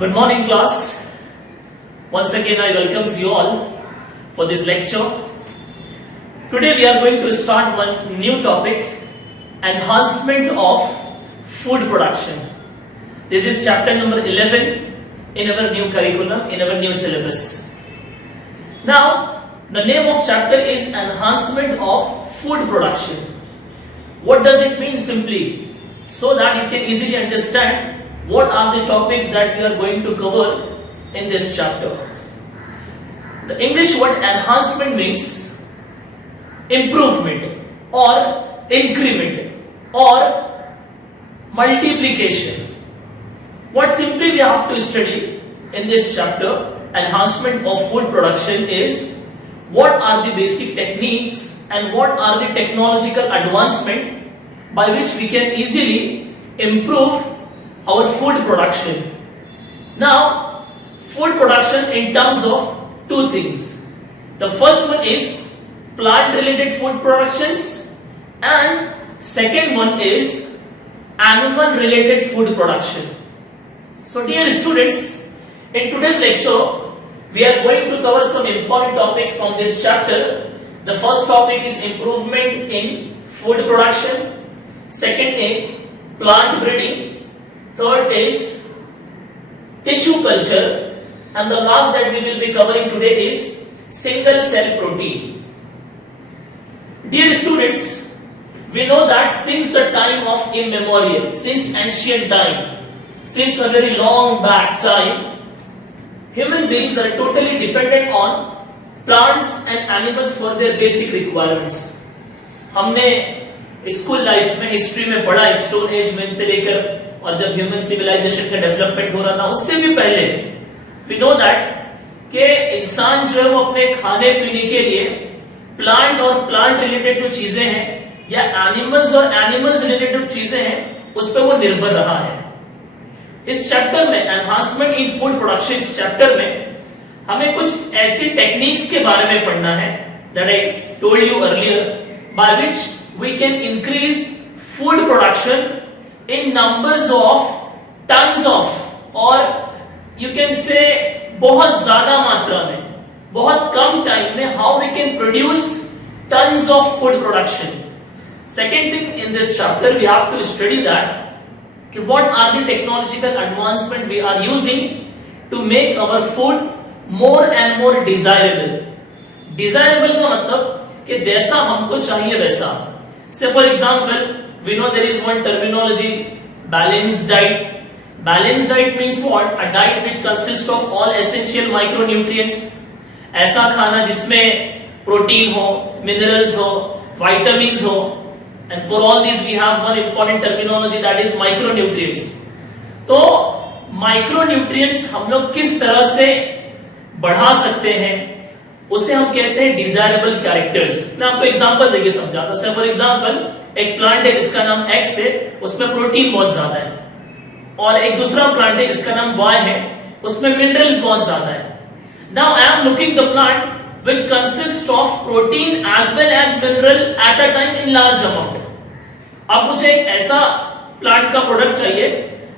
Good morning, class. Once again, I welcome you all for this lecture. Today, we are going to start one new topic: enhancement of food production. This is chapter number 11 in our new curriculum, in our new syllabus. Now, the name of chapter is enhancement of food production. What does it mean simply? So that you can easily understand what are the topics that we are going to cover in this chapter. The English word enhancement means improvement or increment or multiplication. What simply we have to study in this chapter, enhancement of food production, is what are the basic techniques and what are the technological advancement by which we can easily improve our food production. Now, food production in terms of two things. The first one is plant related food productions and second one is animal related food production. So dear students, in today's lecture we are going to cover some important topics from this chapter. The first topic is improvement in food production, second is plant breeding, third is tissue culture, and the last that we will be covering today is single cell protein. Dear students, we know that since the time of immemorial, since ancient time, since a very long back time, human beings are totally dependent on plants and animals for their basic requirements. हमने school life में history में पढ़ा, stone age में से लेकर और जब human civilisation का डेवलपमेंट हो रहा था उससे भी पहले वी नो दैट कि इंसान जो है वो अपने खाने पीने के लिए प्लांट और प्लांट रिलेटेड जो चीजें हैं या एनिमल्स और एनिमल्स रिलेटेड चीजें हैं उस पर वो निर्भर रहा है. इस चैप्टर में एनहांसमेंट इन फूड प्रोडक्शन, इस चैप्टर में हमें कुछ ऐसी टेक्निक्स के बारे में पढ़ना है that I told you earlier, by which we can increase food production in numbers of tons of, और you can say बहुत ज्यादा मात्रा में, बहुत कम टाइम में, how we can produce tons of food production. Second thing in this chapter we have to study that what are the technological advancement we are using to make our food more and more desirable. Desirable का मतलब कि जैसा हमको चाहिए वैसा. Say for example, we know there is one terminology, balanced diet. Balanced diet means what? A diet which consists of all essential micronutrients. ऐसा खाना जिसमें प्रोटीन हो, मिनरल्स हो, vitamins हो, and for all these we have one important terminology that is micronutrients. तो micronutrients हम लोग किस तरह से बढ़ा सकते हैं उसे हम कहते हैं डिजायरेबल कैरेक्टर्स. मैं आपको एग्जांपल देके समझाता हूं. फॉर एग्जांपल, एक प्लांट है जिसका नाम एक्स है, उसमें प्रोटीन बहुत ज्यादा है, और एक दूसरा प्लांट है जिसका नाम वाई है, उसमें मिनरल्स बहुत ज्यादा है. Now I am looking the plant which consist of protein as well as mineral at a time in large amount. अब मुझे एक ऐसा प्लांट का प्रोडक्ट चाहिए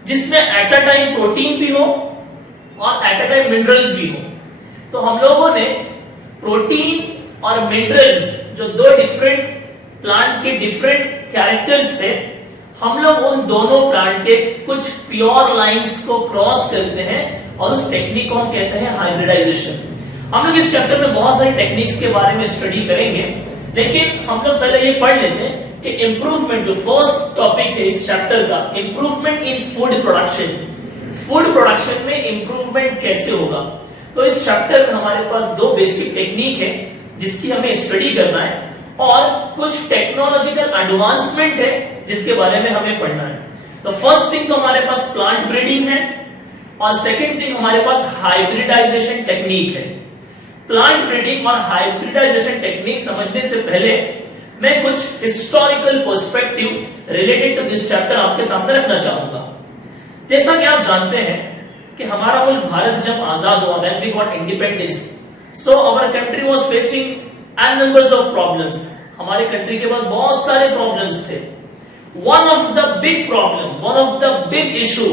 जिसमें एट अ टाइम प्रोटीन भी हो और एट अ टाइम मिनरल्स भी हो. तो हम लोगों ने प्रोटीन और मिनरल्स, जो दो डिफरेंट प्लांट के डिफरेंट कैरेक्टर्स थे, हम लोग उन दोनों प्लांट के कुछ प्योर लाइंस को क्रॉस करते हैं और उस टेक्निक को हम कहते हैं हाइब्रिडाइजेशन. हम लोग इस चैप्टर में बहुत सारी टेक्निक्स के बारे में स्टडी करेंगे, लेकिन हम लोग पहले ये पढ़ लेते हैं कि इंप्रूवमेंट, जो फर्स्ट टॉपिक है इस चैप्टर का, improvement in food production. Food production में इंप्रूवमेंट कैसे होगा. तो इस चैप्टर में हमारे पास दो बेसिक टेक्निक है जिसकी हमें स्टडी करना है और कुछ टेक्नोलॉजिकल एडवांसमेंट है जिसके बारे में हमें पढ़ना है. तो फर्स्ट थिंग तो हमारे पास प्लांट ब्रीडिंग है और सेकंड थिंग हमारे पास हाइब्रिडाइजेशन टेक्निक है. प्लांट ब्रीडिंग और हाइब्रिडाइजेशन टेक्निक समझने से पहले मैं कुछ historical perspective related to this chapter आपके सामने रखना चाहूंगा. जैसा कि आप जानते हैं कि हमारा मुल्क भारत जब आजाद हुआ, when we got independence, so our country was facing an numbers of problems. हमारे कंट्री के पास बहुत सारे प्रॉब्लम्स थे. One of the big problem, one of the big issue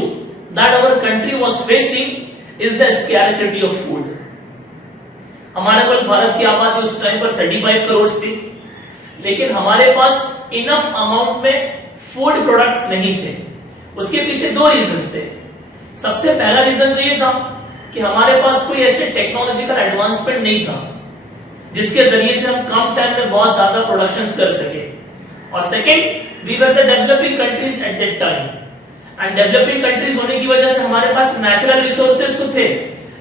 that our country was facing is the scarcity of food. हमारे पास भारत की आबादी उस टाइम पर 35 करोड़ थी, लेकिन हमारे पास इनफ अमाउंट में फूड प्रोडक्ट्स नहीं थे। उसके पीछे दो रीजंस थे। सबसे पहला रीजन तो ये था कि हमारे पास कोई ऐसे टेक्नोलॉजिकल एडवांसमेंट नहीं था जिसके जरिए से हम कम टाइम में बहुत ज्यादा प्रोडक्शंस कर सके। और second, we were the developing countries at that time, and developing countries होने की वजह से हमारे पास नेचुरल रिसोर्सेज तो थे,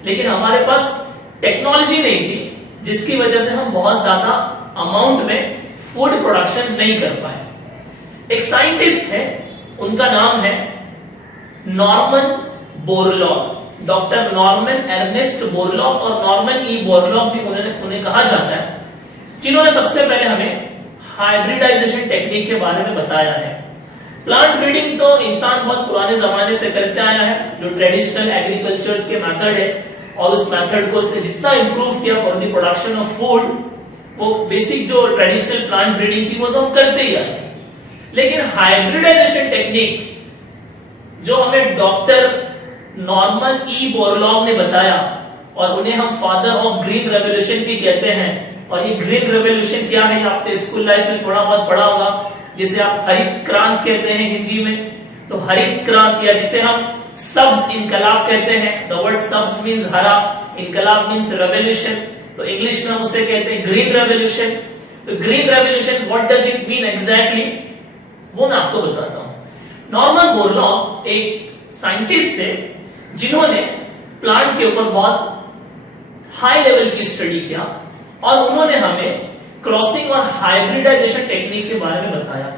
लेकिन हमारे पास टेक्नोलॉजी नहीं थी, जिसकी वजह से हम बहुत ज्यादा अमाउंट में फूड प्रोडक्शंस नहीं कर पाए। एक साइंटिस्ट है, उनका नाम है Norman Borlaug, doctor Norman Ernest Borlaug, और नॉर्मन ई बोरलॉग भी उन्हें कहा जाता है, जिन्होंने सबसे पहले हमें हाइब्रिडाइजेशन टेक्निक के बारे में बताया है। प्लांट ब्रीडिंग तो इंसान बहुत पुराने जमाने से करते आया है, जो ट्रेडिशनल एग्रीकल्चर के मेथड है, और उस मेथड को उसने जितना इंप्रूव किया for the production of food, वो बेसिक जो ट्रेडिशनल प्लांट ब्रीडिंग थी वो तो हम करते ही आए। लेकिन हाइब्रिडाइजेशन टेक्निक जो हमें डॉक्टर नॉर्मन ई बोरलॉग ने बताया, और उन्हें हम फादर ऑफ ग्रीन रेवोल्यूशन भी कहते हैं, और ये ग्रीन रेवोल्यूशन क्या है आपने स्कूल लाइफ में थोड़ा बहुत पढ़ा होगा, जिसे आप हरित क्रांति कहते हैं हिंदी में। तो हरित क्रांति, या जिसे हम सब्ज इनकलाब कहते हैं, द वर्ड सब्ज मींस हरा, इनकलाब मींस रेवोल्यूशन, तो इंग्लिश में हम उसे कहते हैं ग्रीन रेवोल्यूशन। तो green revolution what does it mean exactly, वो मैं आपको बताता हूं। नॉर्मन बोरलॉग एक साइंटिस्ट थे जिन्होंने प्लांट के ऊपर बहुत हाई लेवल की स्टडी किया, और उन्होंने हमें क्रॉसिंग और हाइब्रिडाइजेशन टेक्निक के बारे में बताया।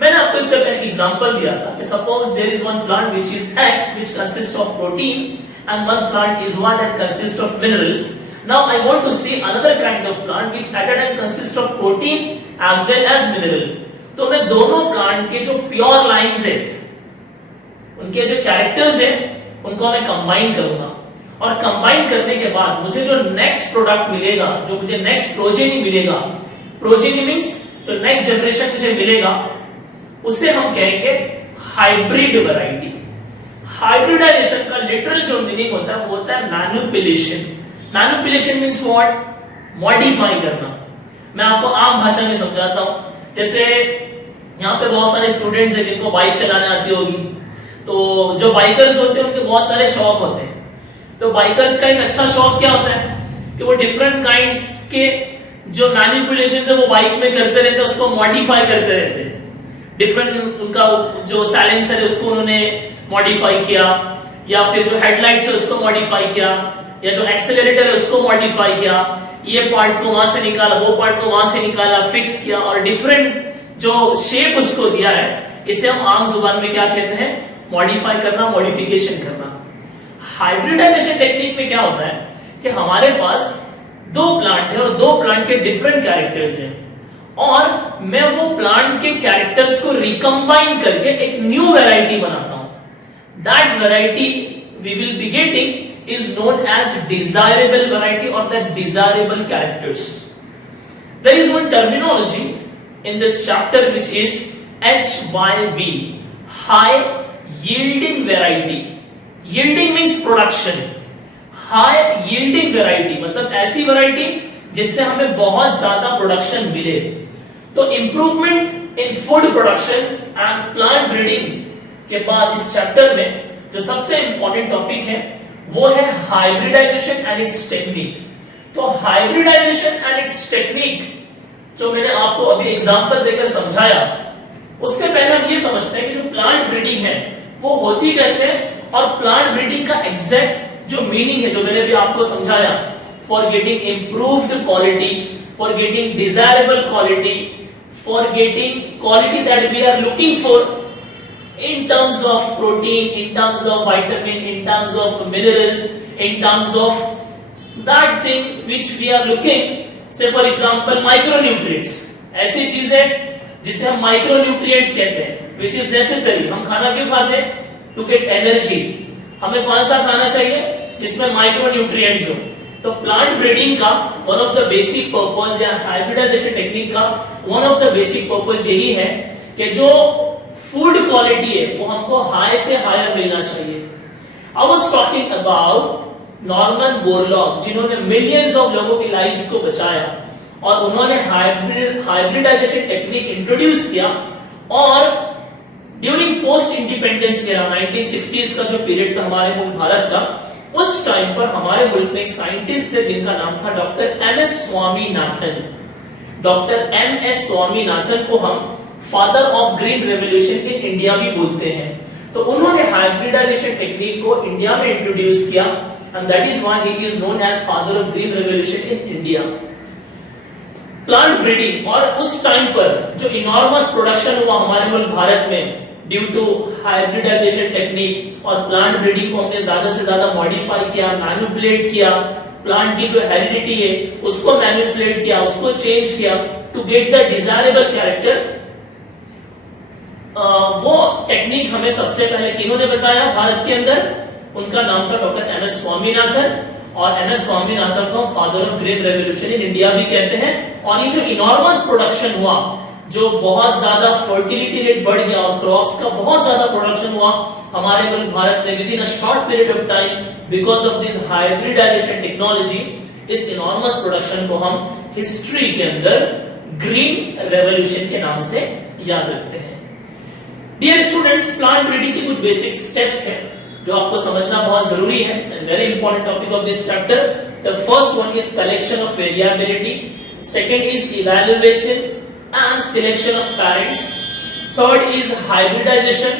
मैंने आपको इससे पहले एग्जांपल दिया था कि suppose there is one plant which is X which consists of protein and one plant is Y that consists of minerals. Now I want to see another kind of plant which at a time consists of protein as well as mineral. तो मैं दोनों plant के जो pure lines है, उनके जो characters है, उनको मैं कंबाइन करूंगा, और कंबाइन करने के बाद मुझे जो नेक्स्ट प्रोडक्ट मिलेगा, जो मुझे नेक्स्ट प्रोजेनी मिलेगा, प्रोजेनी मींस जो नेक्स्ट जनरेशन मुझे मिलेगा, उसे हम कहेंगे हाइब्रिड वैरायटी। हाइब्रिडाइजेशन का लिटरल जो मीनिंग होता है वो होता है manipulation. Manipulation means what, modify करना। मैं आपको आम भाषा में समझाता हूं। जैसे यहाँ पे बहुत सारे स्टूडेंट्स हैं जिनको बाइक चलाने आती होगी, तो जो बाइकर्स होते हैं उनके बहुत सारे शौक होते हैं। तो बाइकर्स का एक अच्छा शौक क्या होता है कि वो डिफरेंट काइंड्स के जो मैनिपुलेशन है वो बाइक में करते रहते हैं, उसको मॉडिफाई करते रहते हैं। डिफरेंट उनका जो साइलेंसर है उसको उन्होंने मॉडिफाई किया, या फिर जो हेडलाइट्स है उसको मॉडिफाई किया, या जो एक्सेलरेटर है उसको मॉडिफाई किया, ये पार्ट को वहां से निकाला, वो पार्ट को वहां से निकाला, फिक्स किया, और डिफरेंट जो शेप उसको दिया है, इसे हम आम जुबान में क्या कहते हैं, मॉडिफाई करना, मॉडिफिकेशन करना। हाइब्रिडाइजेशन टेक्निक में क्या होता है कि हमारे पास दो प्लांट है और दो प्लांट के डिफरेंट कैरेक्टर्स हैं, और मैं वो प्लांट के कैरेक्टर्स को रिकंबाइन करके एक न्यू वैरायटी बनाता हूं। That variety we will be getting is known as desirable variety और the desirable characters. There is one terminology in this chapter which is HYV, high yielding variety. Yielding means production. High yielding variety मतलब ऐसी variety जिससे हमें बहुत ज्यादा production मिले। तो improvement in food production and plant breeding के बाद इस चैप्टर में जो सबसे इंपॉर्टेंट टॉपिक है वो है हाइब्रिडाइजेशन एंड इट्स टेक्निक। तो हाइब्रिडाइजेशन एंड इट्स टेक्निक जो मैंने आपको अभी एग्जांपल देकर समझाया, उससे पहले हम ये समझते हैं कि जो प्लांट ब्रीडिंग है वो होती कैसे है, और प्लांट ब्रीडिंग का एग्जैक्ट जो मीनिंग है जो मैंने भी आपको समझाया, for getting improved quality, for getting desirable quality, for getting quality that we are looking for in terms of protein, in terms of vitamin, in terms of minerals, in terms of that thing which we are looking, say for example micronutrients, ऐसी चीजें जिसे हम micronutrients कहते हैं, which is necessary। हम खाना क्यों खाते हैं? To get energy। हमें कौन सा खाना चाहिए जिसमें micronutrients हो? तो प्लांट ब्रीडिंग का one of the basic purpose या हाइब्रिडाइजेशन टेक्निक का one of the basic purpose यही है कि जो फूड क्वालिटी है वो हमको हाई से हायर मिलना चाहिए। I was talking about Norman Borlaug, जिन्होंने मिलियंस ऑफ लोगों की लाइव्स को बचाया और उन्होंने हाइब्रिडाइजेशन टेक्निक इंट्रोड्यूस किया। और during post independence era 1960s का जो पीरियड था हमारे मुल्क भारत का, उस टाइम पर हमारे मुल्क में एक साइंटिस्ट थे जिनका नाम था doctor MS Swaminathan. Doctor MS Swaminathan को हम father of green revolution in India भी बोलते हैं। तो उन्होंने हाइब्रिडाइजेशन टेक्निक को इंडिया में इंट्रोड्यूस किया and that is why he is known as father of green revolution in India. Plant breeding, और उस टाइम पर जो इनॉर्मस प्रोडक्शन हुआ हमारे मुल्क भारत में ड्यू टू हाइब्रिडाइजेशन टेक्निक और प्लांट ब्रीडिंग को हमने ज्यादा से ज्यादा मॉडिफाई किया, मैनिपुलेट किया, प्लांट की जो हेरिडिटी है उसको मैनिपुलेट किया, उसको चेंज किया to get the desirable character. वो टेक्निक हमें सबसे पहले किन्होंने बताया भारत के अंदर? उनका नाम था डॉक्टर एमएस स्वामीनाथन, और एमएस स्वामीनाथन को father of green revolution in India भी कहते हैं। और ये जो इनॉर्मस प्रोडक्शन हुआ, जो बहुत ज्यादा फर्टिलिटी रेट बढ़ गया और क्रॉप्स का बहुत ज्यादा प्रोडक्शन हुआ हमारे मुल्क भारत में within a short period of time because of this hybridisation technology, इस इनॉर्मस प्रोडक्शन को हम हिस्ट्री के अंदर ग्रीन रेवोल्यूशन के नाम से याद रखते हैं। डियर स्टूडेंट्स, प्लांट ब्रीडिंग के कुछ बेसिक स्टेप्स हैं जो आपको समझना बहुत जरूरी है, very important topic of this chapter. The first one is collection of variability, second is evaluation and selection of parents, third is hybridization,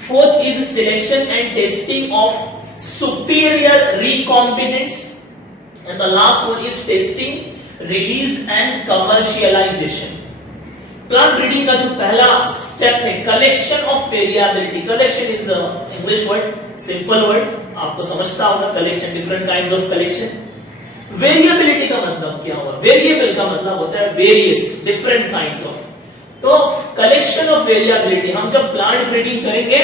fourth is selection and testing of superior recombinants, and the last one is testing, release and commercialization. Plant breeding का जो पहला step है collection of variability. Collection is English word, simple word, आपको समझता होगा collection, different kinds of collection. Variability का मतलब क्या हुआ? वेरिएबल का मतलब होता है वेरियस, डिफरेंट काइंड्स ऑफ। तो कलेक्शन ऑफ वेरिएबिलिटी, हम जब प्लांट ब्रीडिंग करेंगे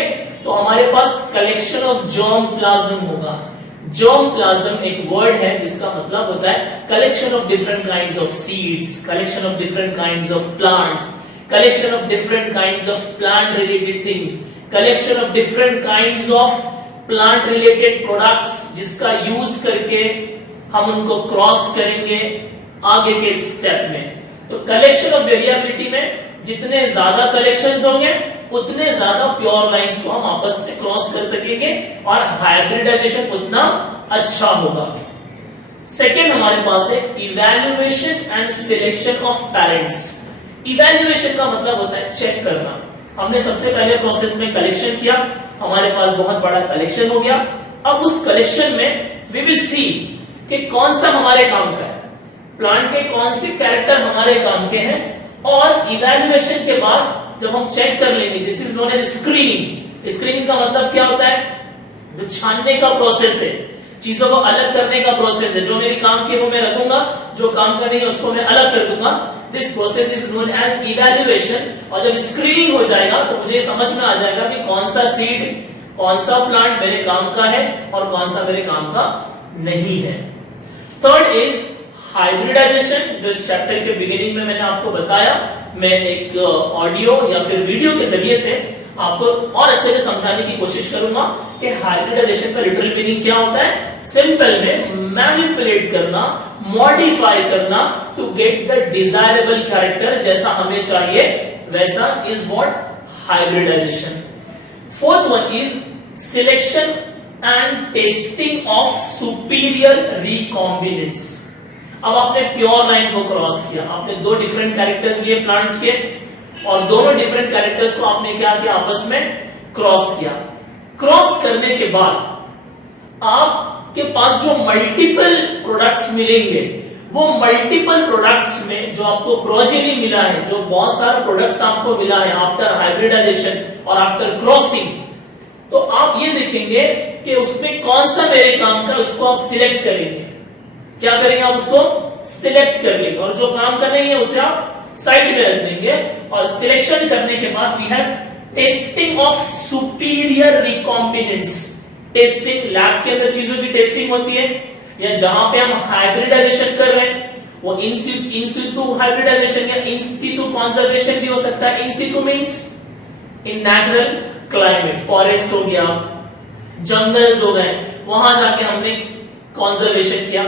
तो हमारे पास कलेक्शन ऑफ जर्म प्लाज्म होगा। जर्म प्लाज्म एक वर्ड है जिसका मतलब होता है collection of different kinds of seeds, collection of different kinds of plants, collection of different kinds of plant related things, collection of different kinds of plant related products, जिसका use करके हम उनको क्रॉस करेंगे आगे के स्टेप में। तो collection of variability में जितने ज्यादा कलेक्शंस होंगे उतने ज्यादा प्योर लाइंस को हम आपस में क्रॉस कर सकेंगे और हाइब्रिडाइजेशन उतना अच्छा होगा। सेकेंड हमारे पास है evaluation and selection of parents. Evaluation का मतलब होता है चेक करना। हमने सबसे पहले प्रोसेस में कलेक्शन किया, हमारे पास बहुत बड़ा कलेक्शन हो गया। अब उस कलेक्शन में वी विल सी कि कौन सा हमारे काम का है, प्लांट के कौन से कैरेक्टर हमारे काम के हैं, और इवैल्यूएशन के बाद जब हम चेक कर लेंगे, this is known as screening. Screening का मतलब क्या होता है? जो छानने का प्रोसेस है, चीजों को अलग करने का प्रोसेस है। जो मेरे काम की वो मैं रखूंगा, जो काम का नहीं है उसको मैं अलग कर दूंगा। This process is known as evaluation. और जब स्क्रीनिंग हो जाएगा तो मुझे समझ में आ जाएगा कि कौन सा सीड, कौन सा प्लांट मेरे काम का है और कौन सा मेरे काम का नहीं है। थर्ड इज हाइब्रिडाइजेशन, जो इस चैप्टर के बिगिनिंग में मैंने आपको बताया। मैं एक ऑडियो या फिर वीडियो के जरिए से आपको और अच्छे से समझाने की कोशिश करूंगा कि हाइब्रिडाइजेशन का लिटरल मीनिंग क्या होता है। सिंपल में मैनिपुलेट करना, मॉडिफाई करना to get the desirable character, जैसा हमें चाहिए वैसा is what hybridisation. Fourth one is selection and testing of superior recombinants. अब आपने प्योर लाइन को क्रॉस किया, आपने दो डिफरेंट कैरेक्टर्स लिए प्लांट्स के, और दोनों डिफरेंट कैरेक्टर्स को आपने क्या किया? आपस में क्रॉस किया। क्रॉस करने के बाद आपके पास जो मल्टीपल प्रोडक्ट्स मिलेंगे, वो मल्टीपल प्रोडक्ट्स में जो आपको प्रोजेनी मिला है, जो बहुत सारे प्रोडक्ट्स आपको मिला है आफ्टर हाइब्रिडाइजेशन और आफ्टर क्रॉसिंग, तो आप ये देखेंगे कि उसमें कौन सा मेरे काम का, उसको आप सिलेक्ट करेंगे। क्या करेंगे? आप उसको सिलेक्ट कर लेंगे, और जो काम का नहीं है उसे आप साइड में रख देंगे। और सिलेक्शन करने के बाद we have testing of superior recombinants. Testing, lab के अंदर चीजों की टेस्टिंग होती है, या जहां पे हम हाइब्रिडाइजेशन कर रहे हैं वो इन सितु हाइब्रिडाइजेशन या इन सितु कंजर्वेशन भी हो सकता है। In situ means in natural climate, forest हो गया जंगल्स हो गए, वहां जाके हमने कंजर्वेशन किया।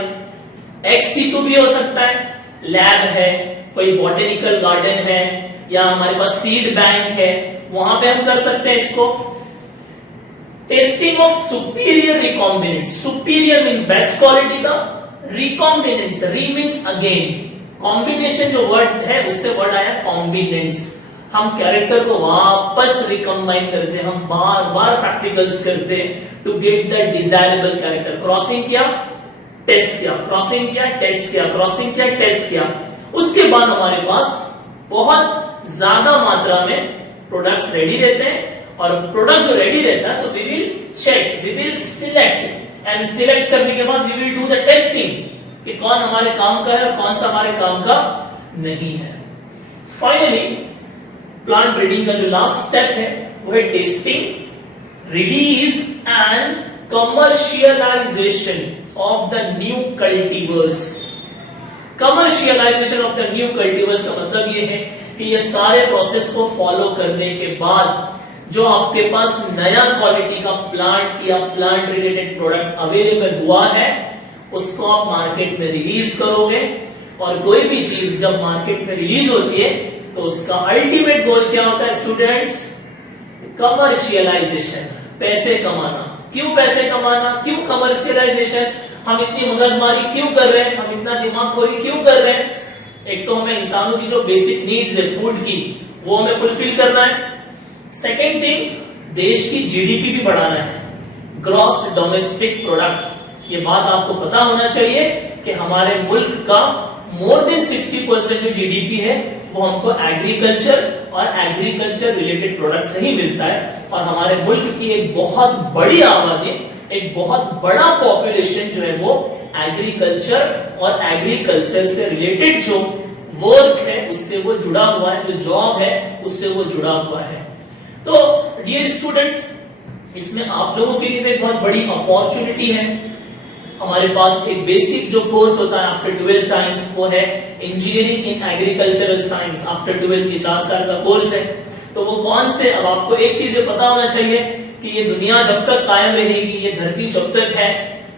एक्स सीटू भी हो सकता है, लैब है, कोई बॉटेनिकल गार्डन है, या हमारे पास सीड बैंक है, वहां पे हम कर सकते हैं इसको। Testing of superior recombinants, superior means best quality का, रिकॉम्बिनेंट्स री मींस अगेन, कॉम्बिनेशन जो वर्ड है उससे वर्ड आया कॉम्बिनेंट्स। हम कैरेक्टर को वापस रिकम्बाइन करते हैं, हम बार बार प्रैक्टिकल्स करते हैं to get the desirable character. Crossing किया, टेस्ट किया, क्रॉसिंग किया, टेस्ट किया, क्रॉसिंग किया, टेस्ट किया, उसके बाद हमारे पास बहुत ज्यादा मात्रा में प्रोडक्ट्स रेडी रहते हैं। और प्रोडक्ट जो रेडी रहता है तो we will check, we will select, and select करने के बाद we will do the testing कि कौन हमारे काम का है और कौन सा हमारे काम का नहीं है। फाइनली प्लांट ब्रीडिंग का जो लास्ट स्टेप है वो है testing, release and commercialisation of the new cultivars. Commercialisation of the new cultivars का मतलब ये है कि ये सारे प्रोसेस को फॉलो करने के बाद जो आपके पास नया क्वालिटी का प्लांट या प्लांट रिलेटेड प्रोडक्ट अवेलेबल हुआ है उसको आप मार्केट में रिलीज करोगे। और कोई भी चीज जब मार्केट में रिलीज होती है तो उसका अल्टीमेट गोल क्या होता है स्टूडेंट्स? कमर्शियलाइजेशन, पैसे कमाना। क्यों पैसे कमाना, क्यों कमर्शियलाइजेशन? हम इतनी मगजमारी क्यों कर रहे हैं, हम इतना दिमाग खोरी क्यों कर रहे हैं? एक तो हमें इंसानों की जो बेसिक नीड्स है फूड की वो हमें फुलफिल करना है। सेकेंड थिंग, देश की जीडीपी भी बढ़ाना है, ग्रॉस डोमेस्टिक प्रोडक्ट। ये बात आपको पता होना चाहिए कि हमारे मुल्क का मोर देन 60% जो जीडीपी है वो हमको एग्रीकल्चर और एग्रीकल्चर रिलेटेड प्रोडक्ट से ही मिलता है। और हमारे मुल्क की एक बहुत बड़ी आबादी, एक बहुत बड़ा पॉपुलेशन जो है वो एग्रीकल्चर और एग्रीकल्चर से रिलेटेड जो वर्क है उससे वो जुड़ा हुआ है, जो जॉब है उससे वो जुड़ा हुआ है। तो डियर स्टूडेंट्स, इसमें आप लोगों के लिए एक बहुत बड़ी अपॉर्चुनिटी है। हमारे पास एक बेसिक जो कोर्स होता है आफ्टर 12th साइंस वो है engineering in agricultural science. After 12th ये 4 साल का कोर्स है। तो वो कौन से, अब आपको एक चीज पता होना चाहिए कि ये दुनिया जब तक कायम रहेगी, ये धरती जब तक है,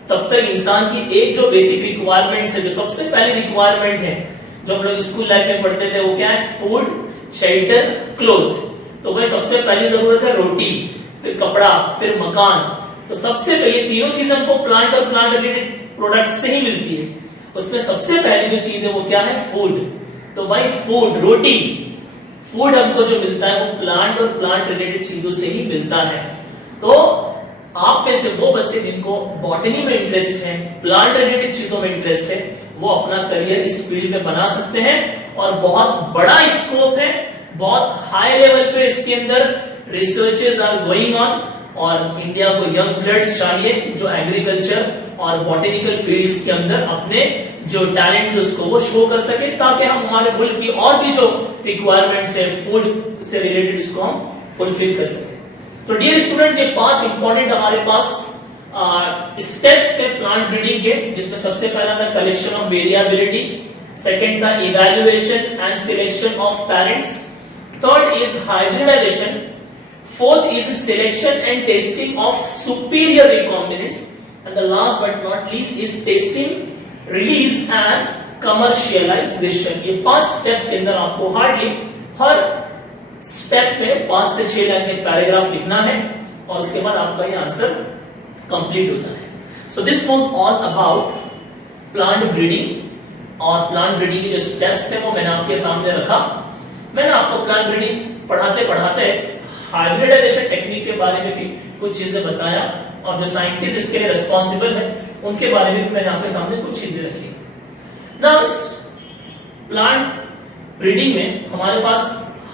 तब तक इंसान की एक जो बेसिक रिक्वायरमेंट्स है, जो सबसे पहली रिक्वायरमेंट है जो हम लोग स्कूल लाइफ में पढ़ते थे, वो क्या है? Food, shelter, cloth. तो भाई सबसे पहली जरूरत है रोटी, फिर कपड़ा, फिर मकान। तो सबसे पहले तीनों चीजें हमको प्लांट और प्लांट रिलेटेड प्रोडक्ट से ही मिलती है। उसमें सबसे पहली जो चीज है वो क्या है? फूड। तो भाई फूड, रोटी, फूड हमको जो मिलता है वो प्लांट और प्लांट रिलेटेड चीजों से ही मिलता है। तो आप में से वो बच्चे जिनको बॉटनी में इंटरेस्ट है, प्लांट रिलेटेड चीजों में इंटरेस्ट है, वो अपना करियर इस फील्ड में बना सकते हैं। और बहुत बड़ा स्कोप है, बहुत हाई लेवल पे इसके अंदर रिसर्चेस आर गोइंग ऑन। और इंडिया को यंग ब्लड्स चाहिए जो एग्रीकल्चर और बॉटेनिकल फील्ड्स के अंदर अपने जो टैलेंट्स उसको वो शो कर सके, ताकि हम हमारे मुल्क की और भी जो रिक्वायरमेंट्स है फूड से रिलेटेड इसको हम फुलफिल कर सके। तो डियर स्टूडेंट्स, ये 5 इंपॉर्टेंट हमारे पास स्टेप्स थे प्लांट ब्रीडिंग के, जिसमें सबसे पहला था कलेक्शन ऑफ वेरिएबिलिटी, सेकंड था evaluation and selection of parents, third is hybridisation, fourth is selection and testing of superior recombinants, and the last but not least is testing, release and commercialization। ये 5 step के अंदर आपको hardly हर step में 5 से 6 line का paragraph लिखना है और उसके बाद आपका ये आंसर कंप्लीट होता है। So this was all about plant breeding. और प्लांट ब्रीडिंग के जो स्टेप्स थे वो मैंने आपके सामने रखा। मैंने आपको प्लांट ब्रीडिंग पढ़ाते पढ़ाते हाइब्रिडाइजेशन टेक्निक के बारे में भी कुछ चीजें बताया, और जो साइंटिस्ट इसके लिए रिस्पॉन्सिबल है उनके बारे में भी मैंने आपके सामने कुछ चीजें रखी। नाउ प्लांट ब्रीडिंग में हमारे पास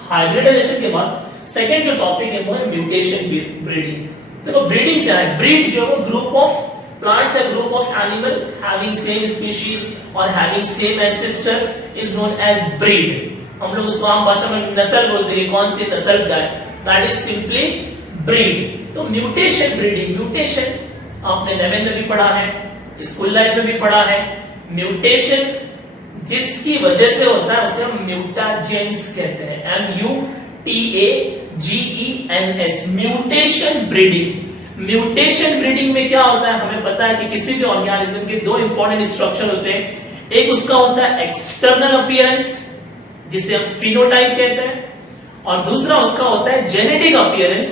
हाइब्रिडाइजेशन के बाद सेकेंड जो टॉपिक है वो है म्यूटेशन ब्रीडिंग। देखो ब्रीडिंग क्या है? ब्रीड जो है ग्रुप ऑफ प्लांट्स है, group of animal having same species और having same ancestor is known as breed. हम लोग उसको आम भाषा में नस्ल बोलते हैं, कौन सी नस्ल का है, दैट इज सिंपली ब्रीड। तो म्यूटेशन ब्रीडिंग, म्यूटेशन आपने 11th में भी पढ़ा है, स्कूल लाइफ में भी पढ़ा है। म्यूटेशन जिसकी वजह से होता है उसे हम म्यूटाजेंस कहते हैं, MUTAGENS, mutation breeding. Mutation breeding में क्या होता है, हमें पता है कि किसी भी ऑर्गेनिज्म के दो इंपॉर्टेंट स्ट्रक्चर होते हैं। एक उसका होता है एक्सटर्नल अपीयरेंस, जिसे हम फिनोटाइप कहते हैं, और दूसरा उसका होता है जेनेटिक अपीयरेंस,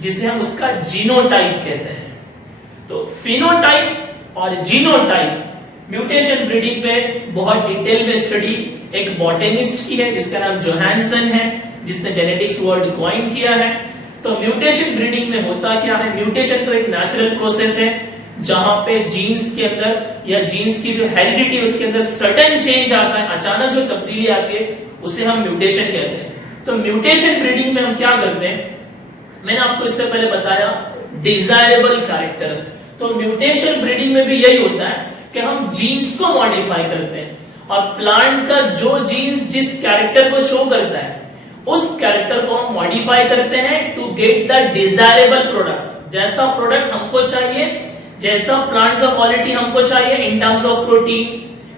जिसे हम उसका जीनोटाइप कहते हैं। तो फिनोटाइप और जीनोटाइप म्यूटेशन ब्रीडिंग पे बहुत डिटेल में स्टडी एक बॉटनिस्ट की है जिसका नाम जोहानसन है, जिसने जेनेटिक्स वर्ड कॉइन किया है। तो म्यूटेशन ब्रीडिंग में होता क्या है, म्यूटेशन तो एक नेचुरल प्रोसेस है जहां पे जीन्स के अंदर या जीन्स की जो हेरिडिटी उसके अंदर सडन चेंज आता है, अचानक जो तब्दीली आती है उसे हम म्यूटेशन कहते हैं। तो म्यूटेशन ब्रीडिंग में हम क्या करते हैं, मैंने आपको इससे पहले बताया डिजायरेबल कैरेक्टर। तो म्यूटेशन ब्रीडिंग में भी यही होता है कि हम जीन्स को मॉडिफाई करते हैं और प्लांट का जो जीन्स जिस कैरेक्टर को शो करता है उस कैरेक्टर को हम मॉडिफाई करते हैं to get the desirable product. जैसा प्रोडक्ट हमको चाहिए, जैसा प्लांट का क्वालिटी हमको चाहिए in terms of protein,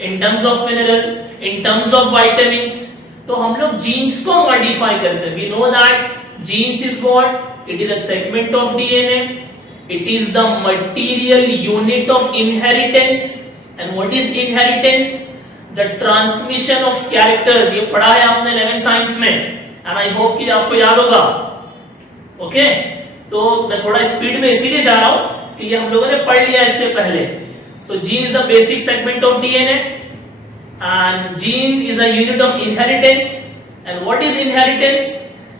in terms of mineral, in terms of vitamins, तो हम लोग जीन्स को मॉडिफाई करते हैं। We know that genes is what, it is a segment of DNA, it is the material unit of inheritance. And what is inheritance? The transmission of characters. ये पढ़ा है आपने 11th साइंस में, and I hope कि आपको याद होगा। Okay, तो मैं थोड़ा स्पीड में इसीलिए जा रहा हूं कि ये हम लोगों ने पढ़ लिया इससे पहले। So gene is a basic segment of DNA and gene is a unit of inheritance. And what is inheritance?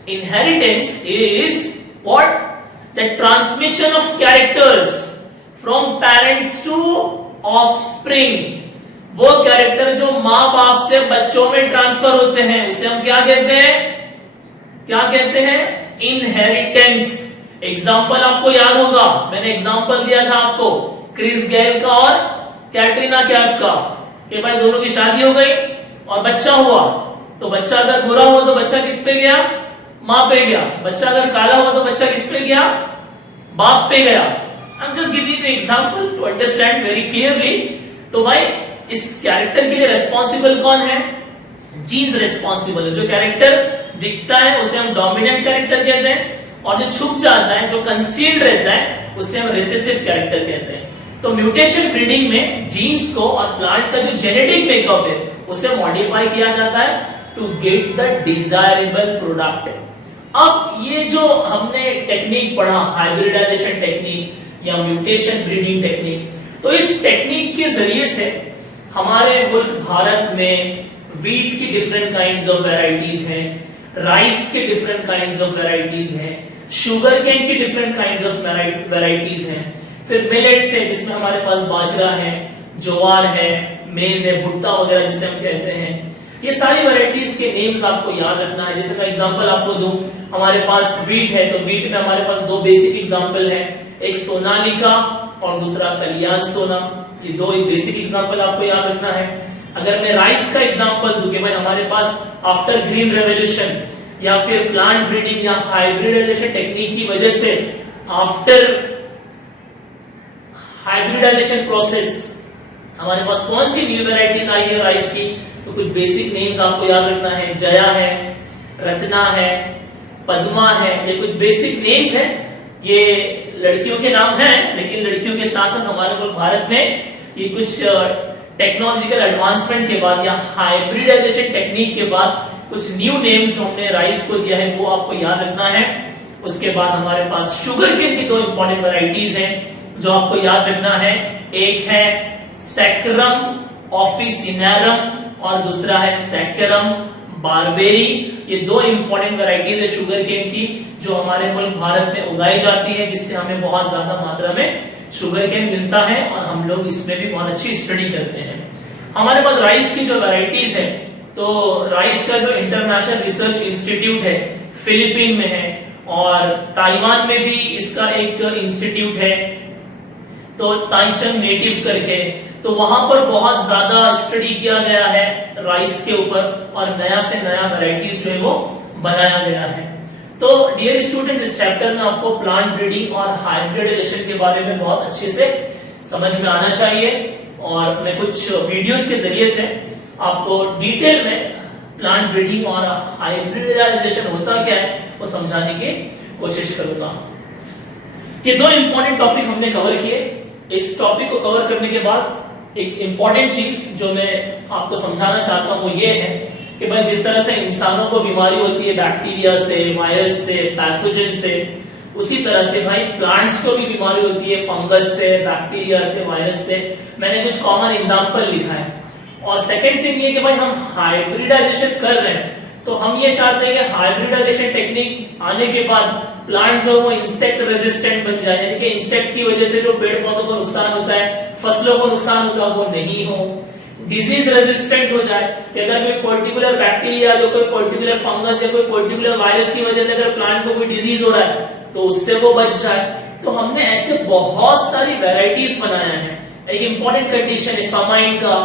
Inheritance is what? The transmission of characters from parents to offspring. वो कैरेक्टर जो माँ बाप से बच्चों में transfer होते हैं उसे हम क्या कहते हैं, क्या कहते हैं? इनहेरिटेंस। एग्जाम्पल आपको याद होगा, मैंने एग्जाम्पल दिया था आपको क्रिस गेल का और कैटरीना कैफ का, कि भाई दोनों की शादी हो गई और बच्चा हुआ। तो बच्चा अगर गोरा हुआ तो बच्चा किस पे गया? माँ पे गया। बच्चा अगर काला हुआ तो बच्चा किस पे गया? बाप पे गया। I am just giving you example to understand very clearly. तो भाई इस कैरेक्टर के लिए रिस्पॉन्सिबल कौन है? जीन्स रिस्पॉन्सिबल है। जो कैरेक्टर दिखता है उसे हम डोमिनेंट कैरेक्टर कहते हैं, और जो छुप जाता है, जो कंसील्ड रहता है, उसे हम रिसेसिव कैरेक्टर कहते हैं। तो म्यूटेशन ब्रीडिंग में जीन्स को और प्लांट का जो जेनेटिक मेकअप है उसे मॉडिफाई किया जाता है to get the desirable product. अब ये जो हमने टेक्निक पढ़ा, हाइब्रिडाइजेशन टेक्निक या म्यूटेशन ब्रीडिंग टेक्निक, तो इस टेक्निक के जरिए से हमारे मुल्क भारत में वीट की डिफरेंट काइंड्स ऑफ वेराइटीज हैं, राइस के डिफरेंट काइंड्स ऑफ वेराइटीज हैं, शुगर केन की डिफरेंट काइंड्स ऑफ वेराइटीज हैं, फिर मिलेट्स है जिसमें हमारे पास बाजरा है, ज्वार है, मेज है, भुट्टा वगैरह जिसे हम कहते हैं। ये सारी वैरायटीज के नेम्स आपको याद रखना है। जैसे मैं एग्जांपल आपको दूं, हमारे पास वीट है तो वीट में हमारे पास दो बेसिक एग्जांपल है, एक सोनालिका और दूसरा कल्याण सोना। ये दो बेसिक एग्जांपल आपको याद रखना है। अगर मैं राइस का एग्जांपल दूं कि भाई हमारे पास आफ्टर ग्रीन रेवोल्यूशन या फिर प्लांट ब्रीडिंग या हाइब्रिडाइजेशन टेक्निक की वजह से आफ्टर हाइब्रिडाइजेशन प्रोसेस हमारे पास कौन सी न्यू वैरायटीज आई है राइस की, तो कुछ बेसिक नेम्स आपको याद रखना है। जया है, रत्ना है, पद्मा है, ये कुछ बेसिक नेम्स हैं। ये लड़कियों के नाम हैं, लेकिन लड़कियों के साथ साथ हमारे मुल्क भारत में ये कुछ टेक्नोलॉजिकल एडवांसमेंट के बाद या हाइब्रिडाइजेशन टेक्निक के बाद कुछ न्यू नेम्स जो हमने राइस को दिया है वो आपको याद रखना है। उसके बाद हमारे पास शुगर केन की दो इंपॉर्टेंट वैरायटीज हैं जो आपको याद रखना है। एक है सैकरम ऑफिसिनेरम और दूसरा है सैकरम बारबेरी। ये दो इंपॉर्टेंट वैरायटीज है शुगर केन की जो हमारे मुल्क भारत में उगाई जाती है, जिससे हमें बहुत ज्यादा मात्रा में शुगर केन मिलता है और हम लोग इसमें भी बहुत अच्छी स्टडी करते हैं। हमारे पास राइस की जो वैरायटीज है, तो राइस का जो इंटरनेशनल रिसर्च इंस्टीट्यूट है फिलीपीन में है और ताइवान में भी इसका एक इंस्टीट्यूट है, तो ताइचंग नेटिव करके, तो वहां पर बहुत ज्यादा स्टडी किया गया है राइस के ऊपर और नया से नया वैरायटीज जो है वो बनाया गया है। तो डियर स्टूडेंट, इस चैप्टर में आपको प्लांट ब्रीडिंग और हाइब्रिडाइजेशन के बारे में बहुत अच्छे से समझ में आना चाहिए और मैं कुछ वीडियोस के जरिए से आपको डिटेल में प्लांट ब्रीडिंग और हाइब्रिडाइजेशन होता क्या है वो समझाने की कोशिश करूंगा। ये दो इंपॉर्टेंट टॉपिक हमने कवर किए। इस टॉपिक को कवर करने के बाद एक इंपॉर्टेंट चीज जो मैं आपको समझाना चाहता हूं वो ये है कि भाई जिस तरह से इंसानों को बीमारी होती है बैक्टीरिया से, वायरस से, पैथोजन से, उसी तरह से भाई प्लांट्स को भी बीमारी होती है फंगस से, बैक्टीरिया से, वायरस से। मैंने कुछ कॉमन एग्जांपल लिखा है। और सेकंड थिंग ये कि भाई हम हाइब्रिडाइजेशन कर रहे हैं, तो हम ये चाहते हैं कि हाइब्रिडाइजेशन टेक्निक आने के बाद प्लांट जो वो इंसेक्ट रेजिस्टेंट बन जाए, यानी कि इंसेक्ट की वजह से जो पेड़ पौधों को नुकसान होता है, फसलों को नुकसान होता है, वो नहीं हो। डिजीज रेजिस्टेंट हो जाए कि अगर कोई पर्टिकुलर बैक्टीरिया या कोई पर्टिकुलर फंगस या कोई पर्टिकुलर वायरस की वजह से अगर प्लांट को कोई डिजीज हो रहा है तो उससे वो बच जाए। तो हमने ऐसे बहुत सारी वेराइटीज बनाया है। एक इंपॉर्टेंट कंडीशन है फामाइन का,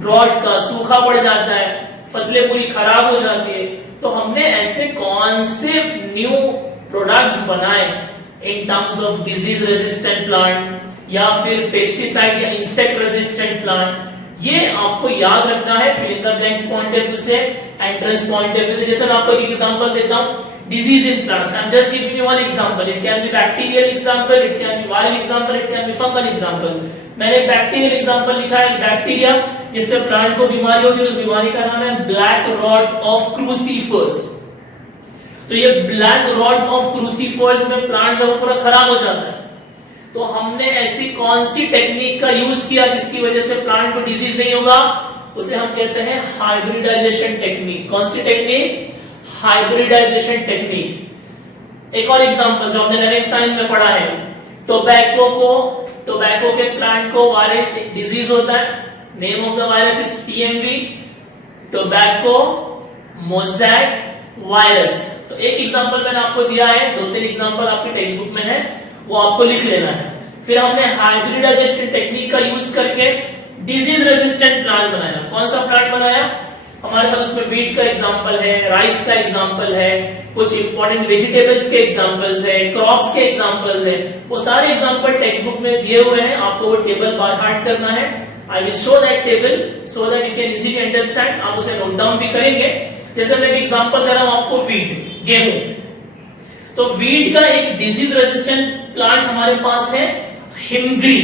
ड्रॉट का, सूखा पड़ जाता है, फसलें पूरी खराब हो जाती है, तो हमने ऐसे कौन से न्यू प्रोडक्ट्स बनाए इन terms of disease resistant plant या फिर पेस्टिसाइड या इंसेक्ट रेजिस्टेंट प्लांट, ये आपको याद रखना है fill in the blanks point of view से, एंट्रेंस पॉइंट ऑफ व्यू से। जैसे मैं आपको एक एग्जांपल देता हूं, disease in plants. I'm just giving you one example. It can be bacterial example, it can be viral example, it can be fungal example. मैंने bacterial example लिखा है, बैक्टीरिया जिससे प्लांट को बीमारी होती है, उस बीमारी का नाम है ब्लैक रॉट ऑफ क्रूसीफर्स। तो ये ब्लैक रॉट ऑफ क्रूसीफर्स में प्लांट जब पूरा खराब हो जाता है, तो हमने ऐसी कौन सी टेक्निक का यूज किया जिसकी वजह से प्लांट को डिजीज नहीं होगा, उसे हम कहते हैं हाइब्रिडाइजेशन टेक्निक। कौन सी टेक्निक? Hybridization technique. एक और एग्जांपल जो हमने 11th साइंस में पढ़ा है, टोबैको के प्लांट को वायरल डिजीज होता है, name of the virus is TMV, tobacco mosaic virus. तो एक एग्जांपल मैंने आपको दिया है, 2-3 एग्जांपल आपके टेक्स्ट बुक में है, वो आपको लिख लेना है। फिर हमने हाइब्रिडाइजेशन टेक्निक का यूज करके डिजीज रेजिस्टेंट प्लांट बनाया। कौन सा प्लांट बनाया? हमारे पास उसमें वीट का एग्जांपल है, राइस का एग्जांपल है, कुछ इंपॉर्टेंट वेजिटेबल्स के एग्जांपल्स है, क्रॉप्स के एग्जांपल्स है। वो सारे एग्जांपल टेक्स्ट बुक में दिए हुए हैं, आपको वो टेबल बाय हार्ट करना है। I will show that table so that you can easily understand. आप उसे नोट डाउन भी करेंगे। जैसे मैं एक एग्जांपल दे रहा हूं आपको, वीट, गेहूं। तो वीट का एक डिजीज रेजिस्टेंट प्लांट हमारे पास है हिमग्री।